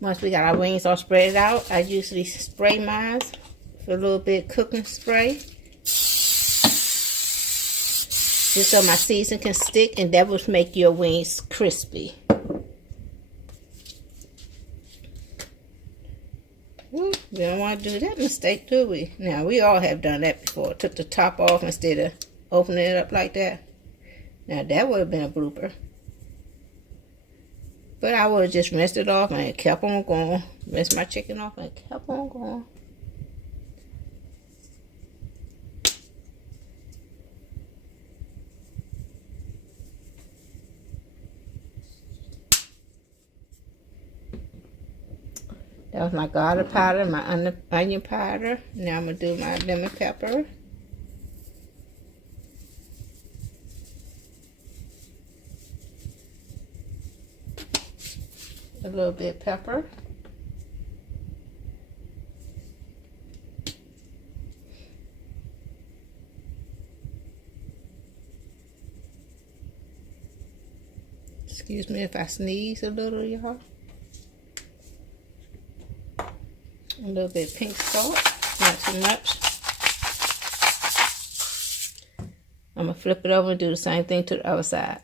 Once we got our wings all spread out, I usually spray mine with a little bit cooking spray, just so my season can stick, and that will make your wings crispy. We don't want to do that mistake, do we? Now, we all have done that before. Took the top off instead of opening it up like that. Now, that would have been a blooper. But I would have just rinsed it off and kept on going. Rinsed my chicken off and kept on going. That was my garlic powder, my onion powder. Now I'm going to do my lemon pepper. A little bit of pepper. Excuse me if I sneeze a little, y'all. A little bit of pink salt, not too much. I'm going to flip it over and do the same thing to the other side.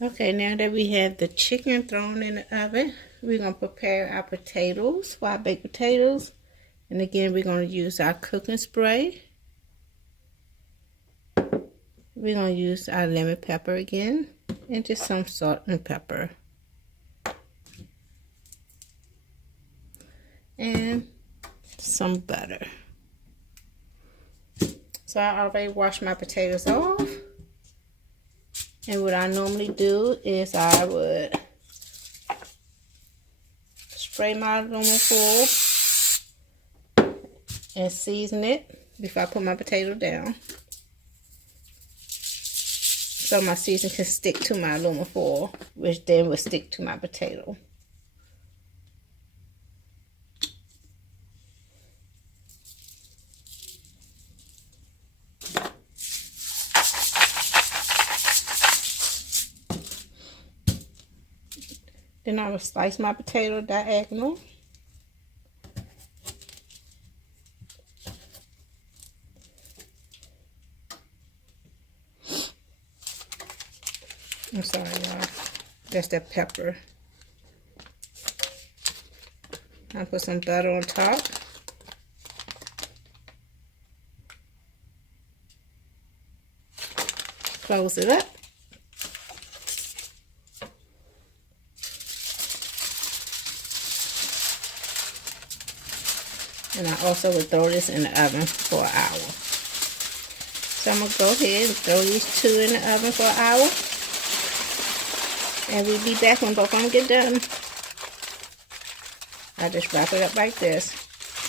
Okay, now that we have the chicken thrown in the oven, we're going to prepare our potatoes, our baked potatoes. And again, we're going to use our cooking spray. We're going to use our lemon pepper again, and just some salt and pepper. And some butter. So I already washed my potatoes off. And what I normally do is I would spray my aluminum foil and season it before I put my potato down, so my season can stick to my aluminum foil, which then will stick to my potato. Then I will slice my potato diagonal. I'm sorry, y'all. That's that pepper. I'll put some butter on top. Close it up. And I also will throw this in the oven for an hour. So I'm going to go ahead and throw these two in the oven for an hour. And we'll be back when both of them get done. I just wrap it up like this.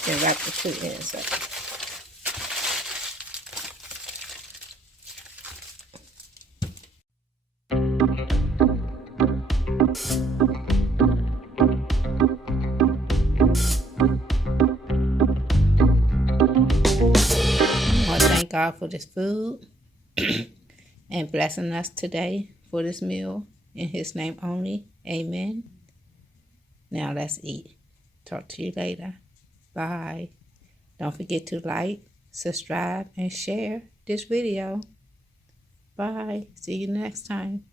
And wrap the two ends up. Thank God for this food and blessing us today for this meal. In His name only, amen. Now let's eat. Talk to you later. Bye. Don't forget to like, subscribe, and share this video. Bye. See you next time.